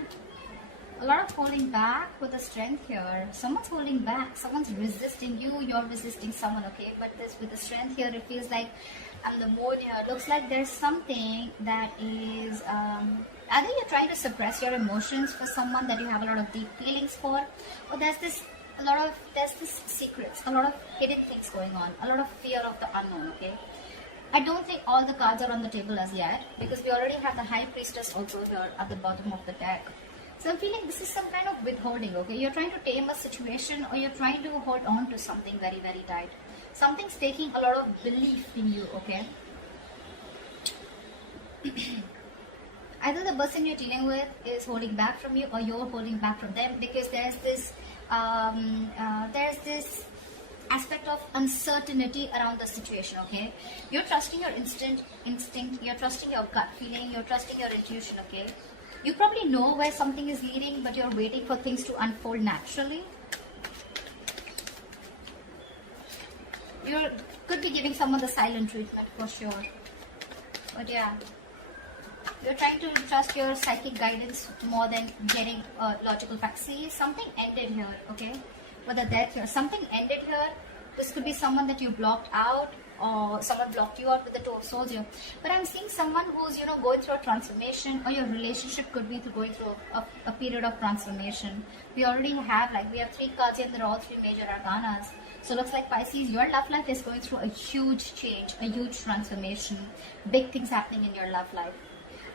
And a lot of holding back with the strength here. Someone's holding back, someone's resisting you, you're resisting someone, okay? But this with the strength here, it feels like, and the moon here, looks like there's something that is, either you're trying to suppress your emotions for someone that you have a lot of deep feelings for, or there's this secrets, a lot of hidden things going on, a lot of fear of the unknown, okay? I don't think all the cards are on the table as yet, because we already have the High Priestess also here at the bottom of the deck. So I'm feeling this is some kind of withholding, okay? You're trying to tame a situation, or you're trying to hold on to something very, very tight. Something's taking a lot of belief in you, okay? Either the person you're dealing with is holding back from you, or you're holding back from them, because there's this aspect of uncertainty around the situation, okay? You're trusting your instinct, you're trusting your gut feeling, you're trusting your intuition, okay? You probably know where something is leading, but you're waiting for things to unfold naturally. You could be giving someone the silent treatment for sure. But yeah, you're trying to trust your psychic guidance more than getting logical facts. See, something ended here, okay? With the death here, something ended here. This could be someone that you blocked out, or someone blocked you out with the Two of Swords here. But I'm seeing someone who's, you know, going through a transformation, or your relationship could be going through a period of transformation. We already have, like, we have 3 cards here, and they're all 3 major arcanas. So looks like Pisces, your love life is going through a huge change, a huge transformation, big things happening in your love life.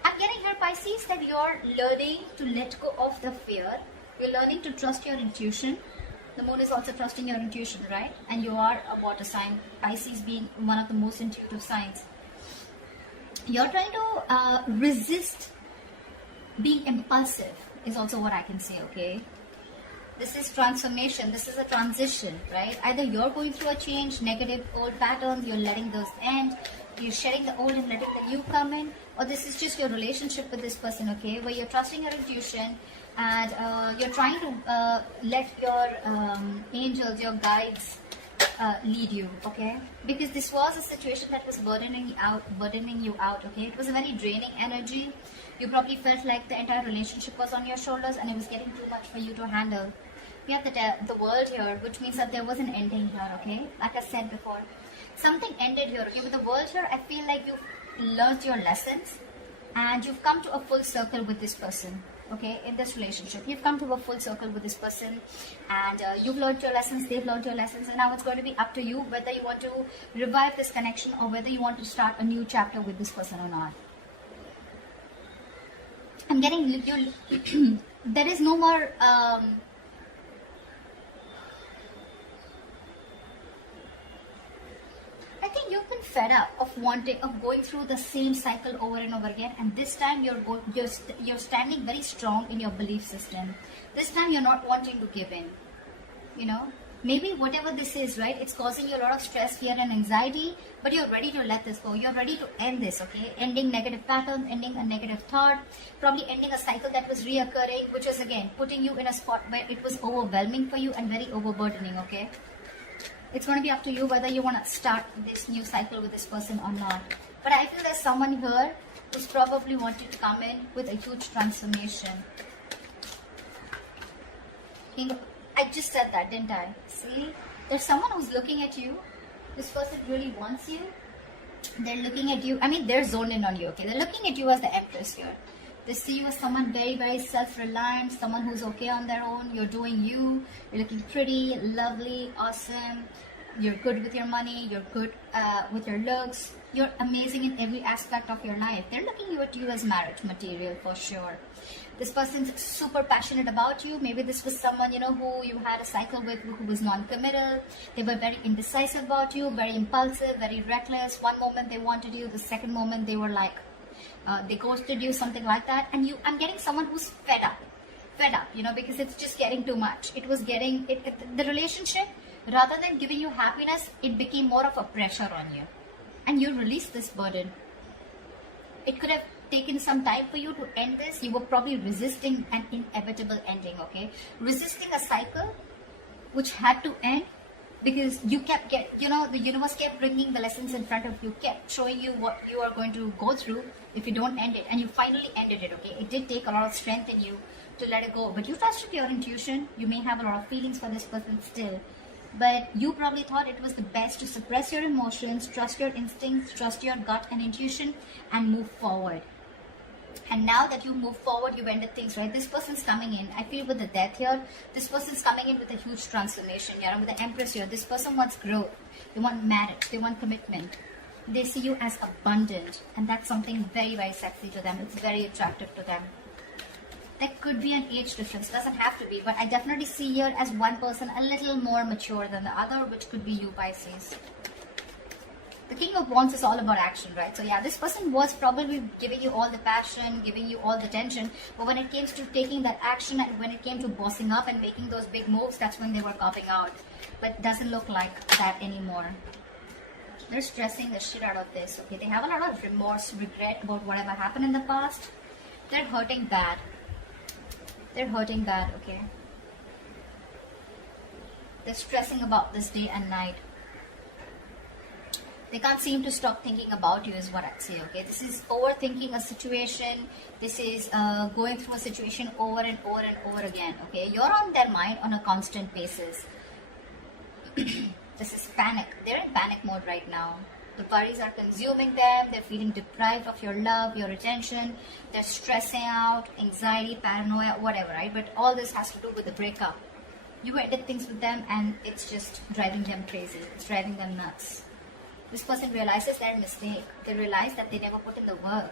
I'm getting here, Pisces, that you're learning to let go of the fear. You're learning to trust your intuition. The moon is also trusting your intuition, right? And you are a water sign, Pisces being one of the most intuitive signs. You're trying to resist being impulsive, is also what I can say, okay? This is transformation, this is a transition, right? Either you're going through a change, negative old patterns, you're letting those end, you're shedding the old and letting the new come in, or this is just your relationship with this person, okay? Where you're trusting your intuition, and you're trying to let your angels, your guides lead you, okay? Because this was a situation that was burdening you out, okay? It was a very draining energy. You probably felt like the entire relationship was on your shoulders, and it was getting too much for you to handle. We have the world here, which means that there was an ending here, okay? Like I said before, something ended here, okay? With the world here, I feel like you've learned your lessons, and you've come to a full circle with this person. Okay, in this relationship, you've come to a full circle with this person, and you've learned your lessons, they've learned your lessons, and now it's going to be up to you whether you want to revive this connection, or whether you want to start a new chapter with this person or not. I'm getting you. There is no more I think you've been fed up of going through the same cycle over and over again, and this time you're standing very strong in your belief system. This time you're not wanting to give in. You know, maybe whatever this is, right? It's causing you a lot of stress, fear, and anxiety, but you're ready to let this go. You're ready to end this, okay? Ending negative patterns, ending a negative thought, probably ending a cycle that was reoccurring, which was again putting you in a spot where it was overwhelming for you and very overburdening, okay? It's going to be up to you whether you want to start this new cycle with this person or not. But I feel there's someone here who's probably wanting to come in with a huge transformation. I just said that, didn't I? See? There's someone who's looking at you. This person really wants you. They're looking at you. I mean, they're zoned in on you, okay? They're looking at you as the Empress here. They see you as someone very, very self-reliant, someone who's okay on their own. You're doing you. You're looking pretty, lovely, awesome. You're good with your money. You're good with your looks. You're amazing in every aspect of your life. They're looking at you as marriage material for sure. This person's super passionate about you. Maybe this was someone, you know, who you had a cycle with, who was non-committal. They were very indecisive about you, very impulsive, very reckless. One moment they wanted you, the second moment they were like, they ghosted you, something like that. And I'm getting someone who's fed up, you know, because it's just getting too much. It was getting, the relationship, rather than giving you happiness, it became more of a pressure on you. And you released this burden. It could have taken some time for you to end this. You were probably resisting an inevitable ending, okay? Resisting a cycle which had to end, because you kept the universe kept bringing the lessons in front of you, kept showing you what you are going to go through if you don't end it, and you finally ended it. Okay, it did take a lot of strength in you to let it go, but you trusted your intuition. You may have a lot of feelings for this person still, but you probably thought it was the best to suppress your emotions, trust your instincts, trust your gut and intuition, and move forward. And now that you move forward, you've ended things, right? This person's coming in. I feel with the death here, this person's coming in with a huge transformation. Yeah, with the Empress here, this person wants growth. They want marriage. They want commitment. They see you as abundant. And that's something very, very sexy to them. It's very attractive to them. There could be an age difference. Doesn't have to be. But I definitely see here as one person a little more mature than the other, which could be you, Pisces. The King of Wands is all about action, right? So yeah, this person was probably giving you all the passion, giving you all the tension, but when it came to taking that action and when it came to bossing up and making those big moves, that's when they were copping out. But it doesn't look like that anymore. They're stressing the shit out of this, okay? They have a lot of remorse, regret about whatever happened in the past. They're hurting bad. They're hurting bad, okay? They're stressing about this day and night. They can't seem to stop thinking about you is what I'd say, okay? This is overthinking a situation. This is going through a situation over and over and over again, okay? You're on their mind on a constant basis. This is panic. They're in panic mode right now. The worries are consuming them. They're feeling deprived of your love, your attention. They're stressing out, anxiety, paranoia, whatever, right? But all this has to do with the breakup. You ended things with them and it's just driving them crazy. It's driving them nuts. This person realizes their mistake. They realize that they never put in the work.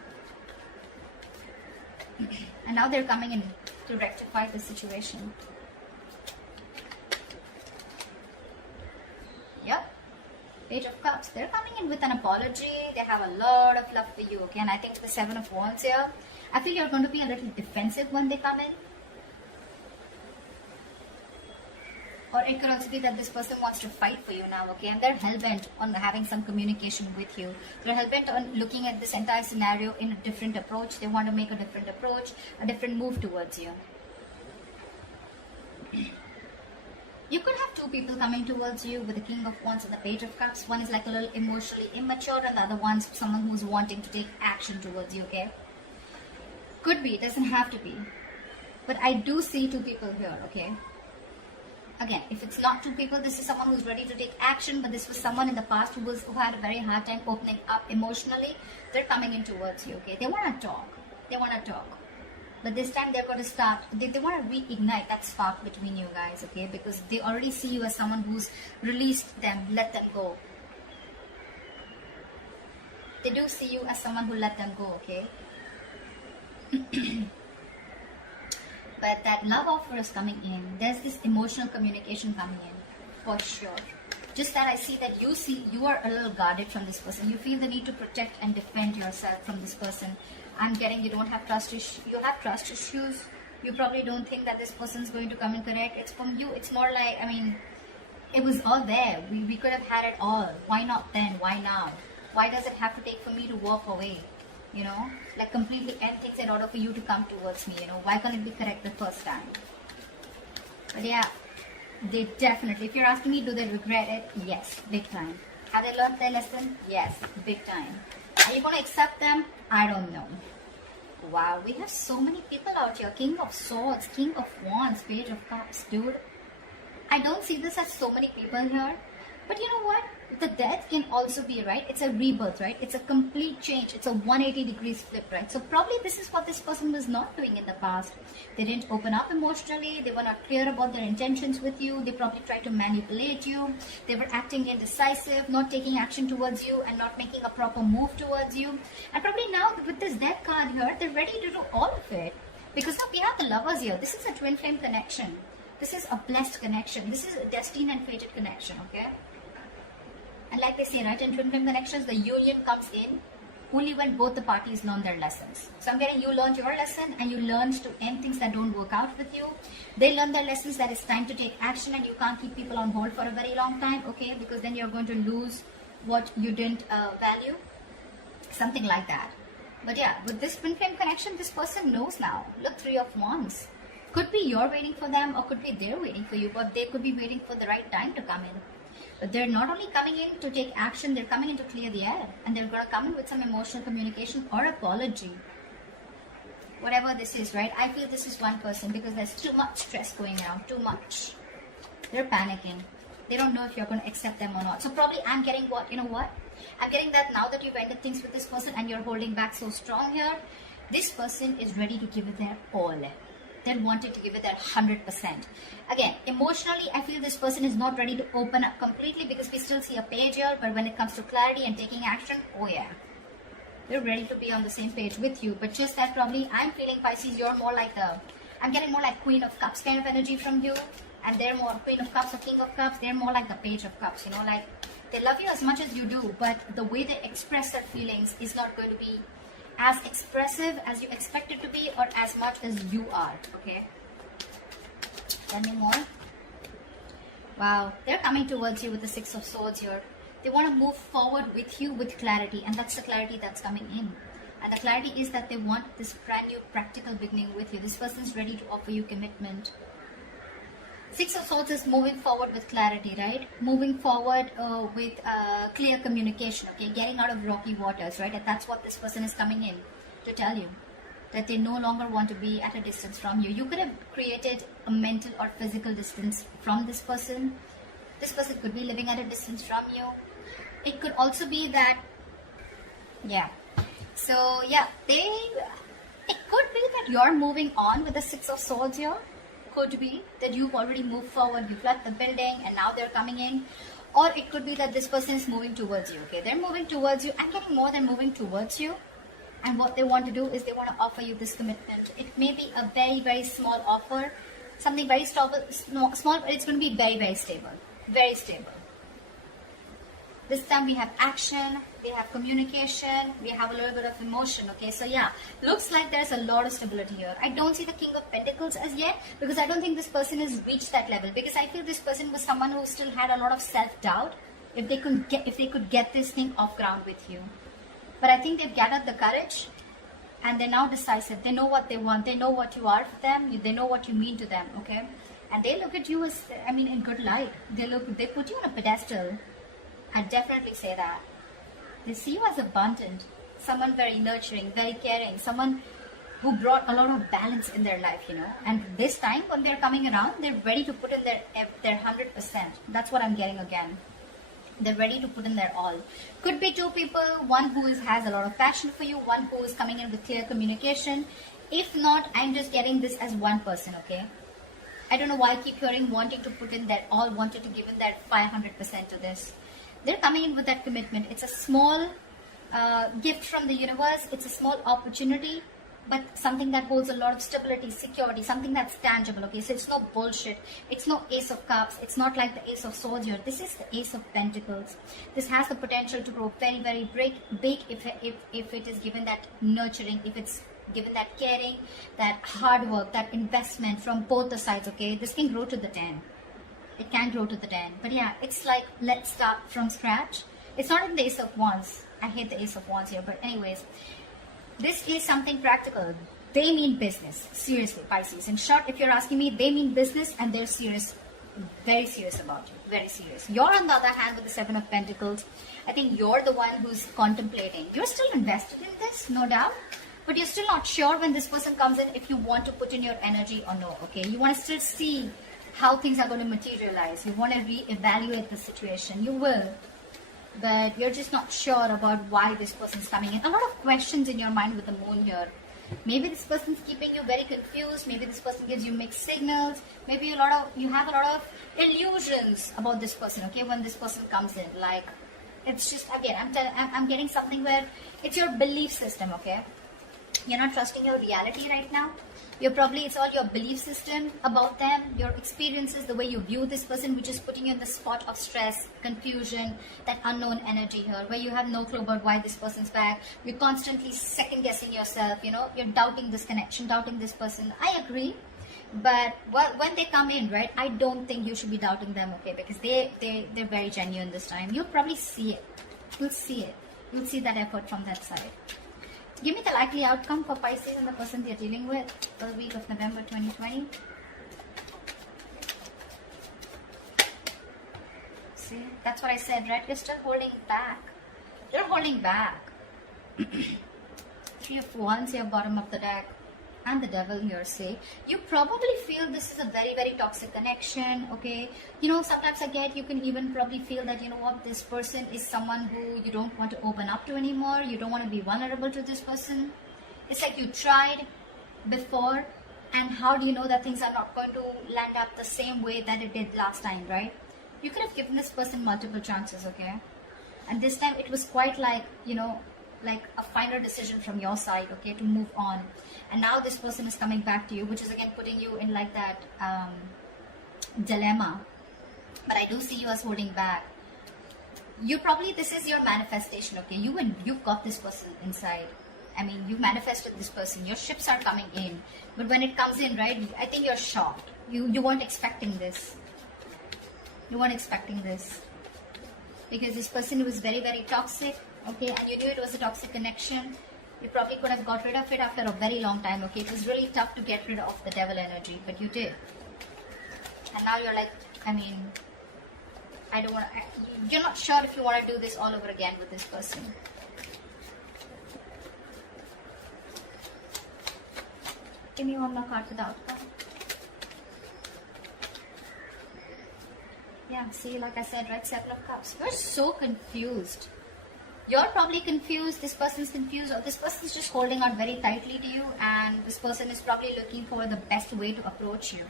And now they're coming in to rectify the situation. Yep. Page of Cups. They're coming in with an apology. They have a lot of love for you. Okay, and I think the 7 of Wands here. I feel you're going to be a little defensive when they come in. Or it could also be that this person wants to fight for you now, okay? And they're hell-bent on having some communication with you. They're hell-bent on looking at this entire scenario in a different approach. They want to make a different approach, a different move towards you. You could have two people coming towards you with the King of Wands and the Page of Cups. One is like a little emotionally immature and the other one's someone who's wanting to take action towards you, okay? Could be, it doesn't have to be. But I do see two people here, okay? Again, if it's not two people, this is someone who's ready to take action, but this was someone in the past who had a very hard time opening up emotionally. They're coming in towards you, okay? They want to talk. They want to talk. But this time they're going to start, they want to reignite that spark between you guys, okay? Because they already see you as someone who's released them, let them go. They do see you as someone who let them go, okay? But that love offer is coming in. There's this emotional communication coming in, for sure. Just that I see that you are a little guarded from this person. You feel the need to protect and defend yourself from this person. I'm getting you don't have trust issues. You have trust issues. You probably don't think that this person's going to come and correct. It's from you. It's more like, I mean, it was all there. We could have had it all. Why not then? Why now? Why does it have to take for me to walk away? You know, like completely end things in order for you to come towards me, you know. Why can't it be correct the first time? But yeah, they definitely, if you're asking me, do they regret it? Yes, big time. Have they learned their lesson? Yes, big time. Are you going to accept them? I don't know. Wow, we have so many people out here. King of Swords, King of Wands, Page of Cups, dude. I don't see this as so many people here. But you know what? The death can also be, right? It's a rebirth, right? It's a complete change. It's a 180 degrees flip, right? So probably this is what this person was not doing in the past. They didn't open up emotionally. They were not clear about their intentions with you. They probably tried to manipulate you. They were acting indecisive, not taking action towards you and not making a proper move towards you. And probably now with this death card here, they're ready to do all of it. Because look, we have the Lovers here. This is a twin flame connection. This is a blessed connection. This is a destined and fated connection, okay? And like they say, right, in twin flame connections, the union comes in only when both the parties learn their lessons. So I'm getting you learned your lesson and you learned to end things that don't work out with you. They learn their lessons that it's time to take action and you can't keep people on hold for a very long time, okay? Because then you're going to lose what you didn't value. Something like that. But yeah, with this twin flame connection, this person knows now. Look, 3 of Wands. Could be you're waiting for them or could be they're waiting for you, but they could be waiting for the right time to come in. But they're not only coming in to take action, they're coming in to clear the air. And they're going to come in with some emotional communication or apology. Whatever this is, right? I feel this is one person because there's too much stress going around. Too much. They're panicking. They don't know if you're going to accept them or not. So probably I'm getting what? You know what? I'm getting that now that you've ended things with this person and you're holding back so strong here, this person is ready to give it their all. They wanted to give it their 100%. Again, emotionally, I feel this person is not ready to open up completely because we still see a page here. But when it comes to clarity and taking action, oh yeah. They're ready to be on the same page with you. But just that probably I'm feeling, Pisces, you're more like I'm getting more like Queen of Cups kind of energy from you. And they're more Queen of Cups or King of Cups. They're more like the Page of Cups, you know, like they love you as much as you do. But the way they express their feelings is not going to be as expressive as you expect it to be or as much as you are, okay? Tell me more. Wow, they're coming towards you with the Six of Swords here. They want to move forward with you with clarity, and that's the clarity that's coming in. And the clarity is that they want this brand new practical beginning with you. This person's ready to offer you commitment. Six of Swords is moving forward with clarity, right? Moving forward with clear communication, okay? Getting out of rocky waters, right? And that's what this person is coming in to tell you. That they no longer want to be at a distance from you. You could have created a mental or physical distance from this person. This person could be living at a distance from you. It could also be that, yeah. So, yeah, it could be that you're moving on with the Six of Swords here. Could be that you've already moved forward, you've left the building and now they're coming in. Or it could be that this person is moving towards you, okay? They're moving towards you. I'm getting more than moving towards you. And what they want to do is they want to offer you this commitment. It may be a very, very small offer. Something very small, but it's going to be very, very stable. Very stable. This time we have action, we have communication, we have a little bit of emotion, okay? So yeah, looks like there's a lot of stability here. I don't see the King of Pentacles as yet because I don't think this person has reached that level, because I feel this person was someone who still had a lot of self-doubt if they could get this thing off ground with you. But I think they've gathered the courage and they're now decisive. They know what they want. They know what you are for them. They know what you mean to them, okay? And they look at you as, in good light. They put you on a pedestal. I'd definitely say that. They see you as abundant, someone very nurturing, very caring, someone who brought a lot of balance in their life, you know. And this time when they're coming around, they're ready to put in their 100%. That's what I'm getting again. They're ready to put in their all. Could be two people, one who has a lot of passion for you, one who is coming in with clear communication. If not, I'm just getting this as one person, okay? I don't know why I keep hearing wanting to put in their all, wanted to give in their 500% to this. They're coming in with that commitment. It's a small gift from the universe. It's a small opportunity, but something that holds a lot of stability, security, something that's tangible, okay? So it's no bullshit. It's no Ace of Cups. It's not like the Ace of Swords here. This is the Ace of Pentacles. This has the potential to grow very, very big if it is given that nurturing, if it's given that caring, that hard work, that investment from both the sides, okay? This can grow to the 10. It can grow to the 10. But yeah, it's like, let's start from scratch. It's not in the Ace of Wands. I hate the Ace of Wands here. But anyways, this is something practical. They mean business. Seriously, Pisces. In short, if you're asking me, they mean business and they're serious. Very serious about you. Very serious. You're on the other hand with the Seven of Pentacles. I think you're the one who's contemplating. You're still invested in this, no doubt. But you're still not sure when this person comes in if you want to put in your energy or no, okay? You want to still see how things are going to materialize. You want to re-evaluate the situation. You will. But you're just not sure about why this person's coming in. A lot of questions in your mind with the moon here. Maybe this person's keeping you very confused. Maybe this person gives you mixed signals. Maybe you have a lot of illusions about this person, okay, when this person comes in. Like, it's just, again, I'm getting something where it's your belief system, okay? You're not trusting your reality right now. It's all your belief system about them, your experiences, the way you view this person, which is putting you in the spot of stress, confusion, that unknown energy here, where you have no clue about why this person's back. You're constantly second guessing yourself, you know, you're doubting this connection, doubting this person. I agree. But when they come in, right, I don't think you should be doubting them, okay, because they're very genuine this time. You'll probably see it. You'll see it. You'll see that effort from that side. Give me the likely outcome for Pisces and the person they're dealing with for the week of November 2020. See, that's what I said, right? You're still holding back. You're holding back. Three of Wands here, bottom of the deck. And the devil here, say. You probably feel this is a very, very toxic connection, okay? You know, sometimes you can even probably feel that, you know what, this person is someone who you don't want to open up to anymore. You don't want to be vulnerable to this person. It's like you tried before, and how do you know that things are not going to land up the same way that it did last time, right? You could have given this person multiple chances, okay? And this time it was quite like, you know, like a final decision from your side, okay, to move on. And now this person is coming back to you, which is again putting you in like that dilemma. But I do see you as holding back. You probably, this is your manifestation, okay? You've got this person inside. I mean, you manifested this person. Your ships are coming in. But when it comes in, right, I think you're shocked. You weren't expecting this. You weren't expecting this. Because this person was very, very toxic, okay? And you knew it was a toxic connection. You probably could have got rid of it after a very long time, okay? It was really tough to get rid of the devil energy, but you did. And now you're like, I mean, I don't want to, you're not sure if you want to do this all over again with this person. Give me one more card for the outcome. Yeah, see, like I said, right, Seven of Cups. You're so confused. You're probably confused, this person's confused, or this person's just holding on very tightly to you, and this person is probably looking for the best way to approach you.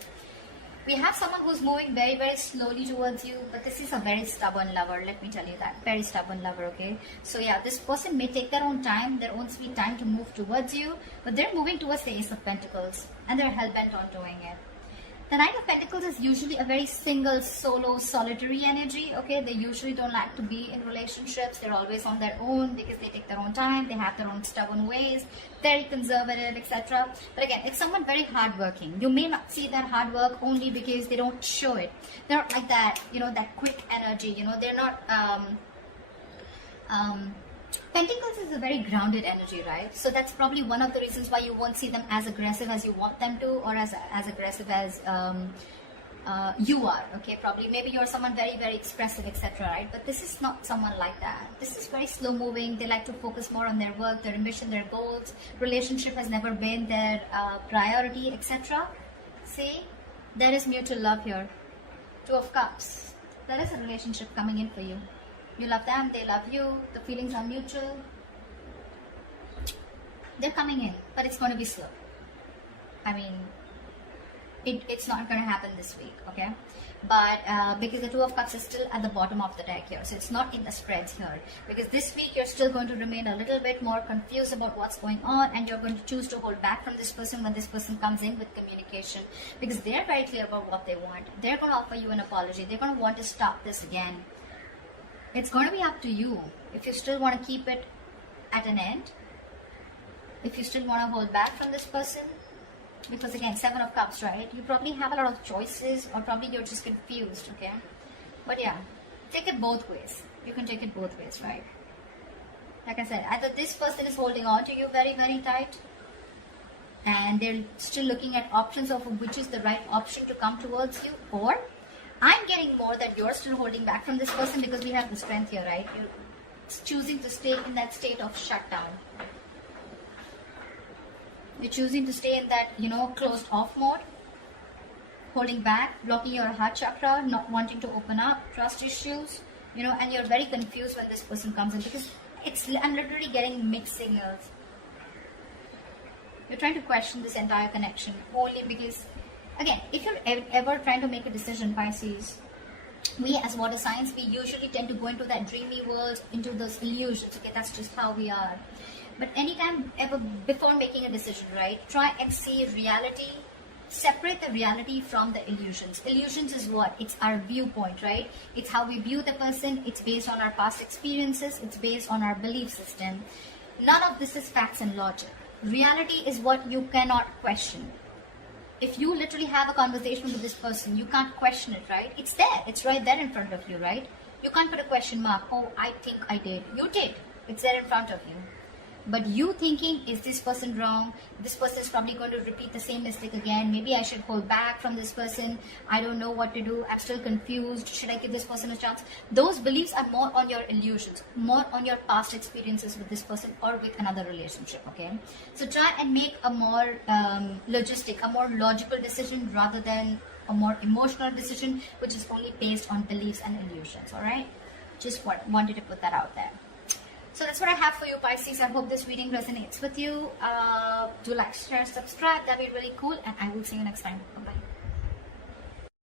We have someone who's moving very, very slowly towards you, but this is a very stubborn lover, let me tell you that. Very stubborn lover, okay? So yeah, this person may take their own time, their own sweet time to move towards you, but they're moving towards the Ace of Pentacles, and they're hell-bent on doing it. The Nine of Pentacles is usually a very single, solo, solitary energy, okay? They usually don't like to be in relationships. They're always on their own because they take their own time. They have their own stubborn ways, very conservative, etc. But again, it's someone very hardworking. You may not see that hard work only because they don't show it. They're not like that, you know, that quick energy, you know. They're not... Pentacles is a very grounded energy, right? So that's probably one of the reasons why you won't see them as aggressive as you want them to, or as aggressive as you are, okay? Probably, maybe you're someone very, very expressive, etc., right? But this is not someone like that. This is very slow moving. They like to focus more on their work, their ambition, their goals. Relationship has never been their priority, etc. See, there is mutual love here. Two of Cups. There is a relationship coming in for you. You love them, they love you, the feelings are mutual. They're coming in, but it's going to be slow. I mean, it's not going to happen this week, okay? But because the Two of Cups is still at the bottom of the deck here, so it's not in the spreads here. Because this week you're still going to remain a little bit more confused about what's going on, and you're going to choose to hold back from this person when this person comes in with communication. Because they're very clear about what they want. They're going to offer you an apology. They're going to want to stop this again. It's going to be up to you if you still want to keep it at an end, if you still want to hold back from this person. Because again, Seven of Cups, right? You probably have a lot of choices, or probably you're just confused, okay? But yeah, take it both ways. You can take it both ways, right? Like I said, either this person is holding on to you very, very tight, and they're still looking at options of which is the right option to come towards you, or I'm getting more that you're still holding back from this person because we have the Strength here, right? You're choosing to stay in that state of shutdown. You're choosing to stay in that, you know, closed off mode, holding back, blocking your heart chakra, not wanting to open up, trust issues, you know, and you're very confused when this person comes in because I'm literally getting mixed signals. You're trying to question this entire connection only because, again, if you're ever trying to make a decision, Pisces, we as water signs, we usually tend to go into that dreamy world, into those illusions, okay? That's just how we are. But anytime ever before making a decision, right, try and see reality, separate the reality from the illusions. Illusions is what? It's our viewpoint, right? It's how we view the person. It's based on our past experiences. It's based on our belief system. None of this is facts and logic. Reality is what you cannot question. If you literally have a conversation with this person, you can't question it, right? It's there. It's right there in front of you, right? You can't put a question mark. Oh, I think I did. You did. It's there in front of you. but you thinking, is this person wrong? This person is probably going to repeat the same mistake again. Maybe I should hold back from this person. I don't know what to do. I'm still confused. Should I give this person a chance? Those beliefs are more on your illusions, more on your past experiences with this person or with another relationship, okay? So try and make a more logistic, a more logical decision rather than a more emotional decision, which is only based on beliefs and illusions. All right, just wanted to put that out there. So that's what I have for you, Pisces. I hope this reading resonates with you. Do like, share, subscribe. That'd be really cool, and I will see you next time. Bye bye.